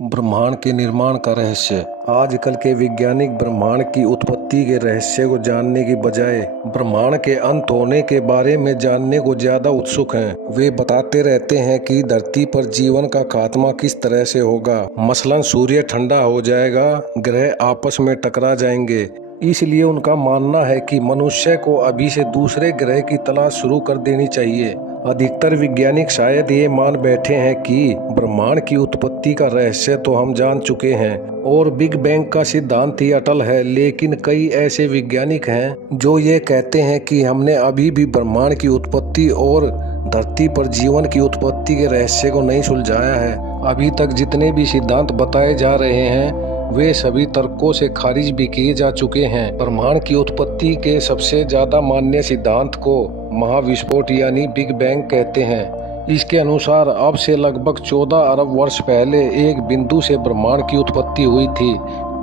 ब्रह्मांड के निर्माण का रहस्य। आजकल के वैज्ञानिक ब्रह्मांड की उत्पत्ति के रहस्य को जानने की बजाय ब्रह्मांड के अंत होने के बारे में जानने को ज्यादा उत्सुक हैं। वे बताते रहते हैं कि धरती पर जीवन का खात्मा किस तरह से होगा। मसलन सूर्य ठंडा हो जाएगा, ग्रह आपस में टकरा जाएंगे। इसलिए उनका मानना है कि मनुष्य को अभी से दूसरे ग्रह की तलाश शुरू कर देनी चाहिए। अधिकतर वैज्ञानिक शायद ये मान बैठे हैं कि ब्रह्मांड की उत्पत्ति का रहस्य तो हम जान चुके हैं और बिग बैंग का सिद्धांत ही अटल है, लेकिन कई ऐसे वैज्ञानिक हैं जो ये कहते हैं कि हमने अभी भी ब्रह्मांड की उत्पत्ति और धरती पर जीवन की उत्पत्ति के रहस्य को नहीं सुलझाया है। अभी तक जितने भी सिद्धांत बताए जा रहे हैं वे सभी तर्कों से खारिज भी किए जा चुके हैं। ब्रह्मांड की उत्पत्ति के सबसे ज्यादा मान्य सिद्धांत को महाविस्फोट यानी बिग बैंग कहते हैं। इसके अनुसार अब से लगभग 14 अरब वर्ष पहले एक बिंदु से ब्रह्मांड की उत्पत्ति हुई थी।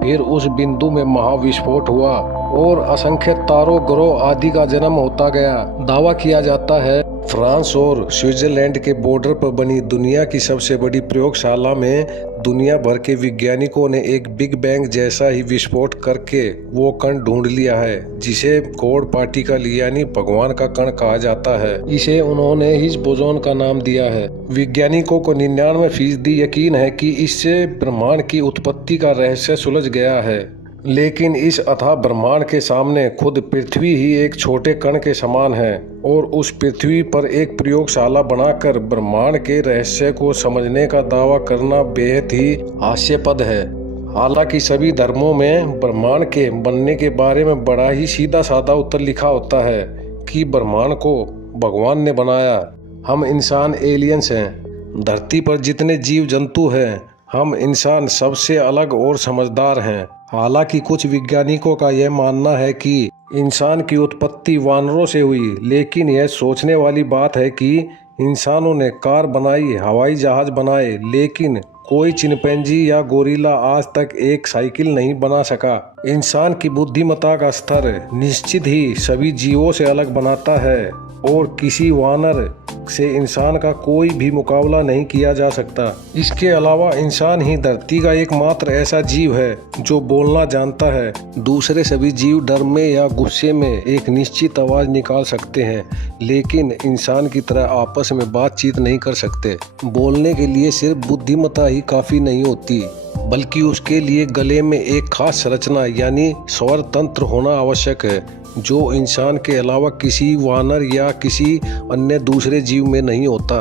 फिर उस बिंदु में महाविस्फोट हुआ और असंख्य तारों, ग्रहों आदि का जन्म होता गया। दावा किया जाता है फ्रांस और स्विट्जरलैंड के बॉर्डर पर बनी दुनिया की सबसे बड़ी प्रयोगशाला में दुनिया भर के वैज्ञानिकों ने एक बिग बैंग जैसा ही विस्फोट करके वो कण ढूंढ लिया है जिसे गॉड पार्टिकल यानी भगवान का कण कहा जाता है। इसे उन्होंने हिग्स बोसोन का नाम दिया है। वैज्ञानिकों को 99% यकीन है कि इससे ब्रह्मांड की उत्पत्ति का रहस्य सुलझ गया है। लेकिन इस अथाह ब्रह्मांड के सामने खुद पृथ्वी ही एक छोटे कण के समान है और उस पृथ्वी पर एक प्रयोगशाला बनाकर ब्रह्मांड के रहस्य को समझने का दावा करना बेहद ही हास्यास्पद है। हालांकि सभी धर्मों में ब्रह्मांड के बनने के बारे में बड़ा ही सीधा साधा उत्तर लिखा होता है कि ब्रह्मांड को भगवान ने बनाया। हम इंसान एलियंस हैं। धरती पर जितने जीव जंतु हैं हम इंसान सबसे अलग और समझदार हैं। हालांकि कुछ वैज्ञानिकों का यह मानना है कि इंसान की उत्पत्ति वानरों से हुई, लेकिन यह सोचने वाली बात है कि इंसानों ने कार बनाई, हवाई जहाज बनाए, लेकिन कोई चिंपैंजी या गोरिल्ला आज तक एक साइकिल नहीं बना सका। इंसान की बुद्धिमत्ता का स्तर निश्चित ही सभी जीवों से अलग बनाता है और किसी वानर से इंसान का कोई भी मुकाबला नहीं किया जा सकता। इसके अलावा इंसान ही धरती का एकमात्र ऐसा जीव है जो बोलना जानता है। दूसरे सभी जीव डर में या गुस्से में एक निश्चित आवाज निकाल सकते हैं, लेकिन इंसान की तरह आपस में बातचीत नहीं कर सकते। बोलने के लिए सिर्फ बुद्धिमत्ता ही काफी नहीं होती, बल्कि उसके लिए गले में एक खास संरचना यानी स्वर तंत्र होना आवश्यक है, जो इंसान के अलावा किसी वानर या किसी अन्य दूसरे जीव में नहीं होता।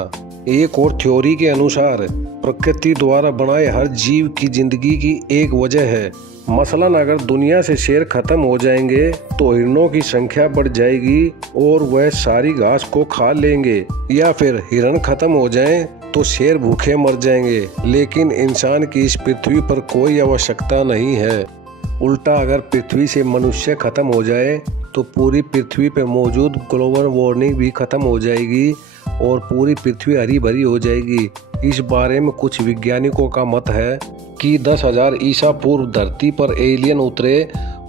एक और थ्योरी के अनुसार प्रकृति द्वारा बनाए हर जीव की जिंदगी की एक वजह है। मसलन अगर दुनिया से शेर खत्म हो जाएंगे तो हिरणों की संख्या बढ़ जाएगी और वह सारी घास को खा लेंगे, या फिर हिरण खत्म हो जाएं तो शेर भूखे मर जाएंगे। लेकिन इंसान की इस पृथ्वी पर कोई आवश्यकता नहीं है। उल्टा अगर पृथ्वी से मनुष्य खत्म हो जाए तो पूरी पृथ्वी पर मौजूद ग्लोबल वार्मिंग भी खत्म हो जाएगी और पूरी पृथ्वी हरी भरी हो जाएगी। इस बारे में कुछ वैज्ञानिकों का मत है कि 10,000 ईसा पूर्व धरती पर एलियन उतरे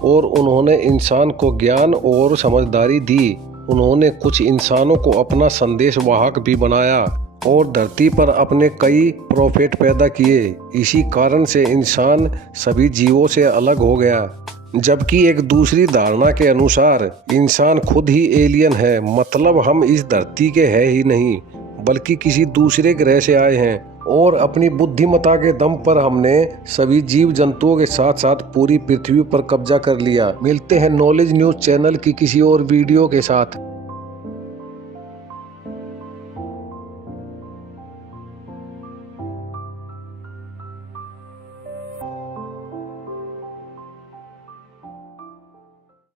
और उन्होंने इंसान को ज्ञान और समझदारी दी। उन्होंने कुछ इंसानों को अपना संदेश वाहक भी बनाया और धरती पर अपने कई प्रोफेट पैदा किए। इसी कारण से इंसान सभी जीवों से अलग हो गया। जबकि एक दूसरी धारणा के अनुसार इंसान खुद ही एलियन है, मतलब हम इस धरती के हैं ही नहीं बल्कि किसी दूसरे ग्रह से आए हैं और अपनी बुद्धिमत्ता के दम पर हमने सभी जीव जंतुओं के साथ साथ पूरी पृथ्वी पर कब्जा कर लिया। मिलते हैं नॉलेज न्यूज चैनल की किसी और वीडियो के साथ।